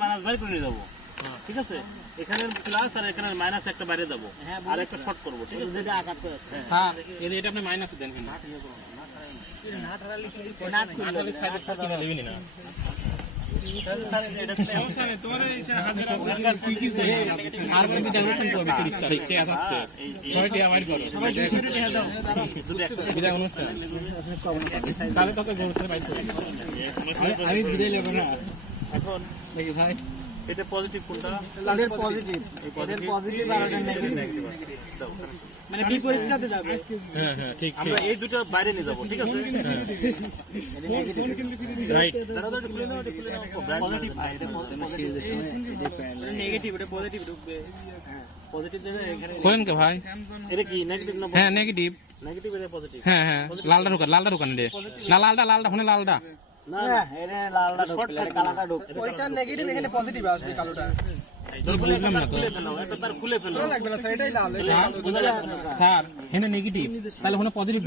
Minus বাইর করে যাব ঠিক আছে এখানে প্লাস আর এখানে মাইনাস একটা বাইরে যাব আর একটা শর্ট করব ঠিক আছে হ্যাঁ এটা আপনি মাইনাস দেন কেন সমস্যা নেই তোমার এই সে হাজার আর বলে জেনারেশন করবে 30 তারিখ ঠিক আছে সবাই টিয়া বাইর করো বিদায় অনুষ্ঠান তাহলে তোকে গরুতে বাইর করো আমি বিদায় নেব না এখন দেখি ভাই এটা পজিটিভ কোনটা? তাদের পজিটিভ এদের পজিটিভ আর নেগেটিভ মানে বিপরীতটাতে যাবে। হ্যাঁ হ্যাঁ ঠিক আমরা এই দুটো বাইরে নিয়ে যাব ঠিক আছে? রাইট দাঁড়াও, দাঁড়াও, খুলে নাও, খুলে নাও। পজিটিভ আয়, এটা নেগেটিভ এটা পজিটিভ ঢুকবে। পজিটিভ দেবে এখানে খোলেন কে ভাই? এটা কি নেগেটিভ না হ্যাঁ নেগেটিভ নেগেটিভ এটা পজিটিভ হ্যাঁ হ্যাঁ। লালটা ঢুকান লালটা ঢুকান দে। না লালটা লালটা ফোনে লালটা। না হ্যাঁ। এটা লালটা ঢুকবে এটা কালারটা ওইটা নেগেটিভ এখানে পজিটিভ আসবে কালোটা। খুলে ফেলো একটা তার খুলে ফেলো। লাগবে না সেটাই লাল স্যার হেনে নেগেটিভ তাহলে ওখানে পজিটিভ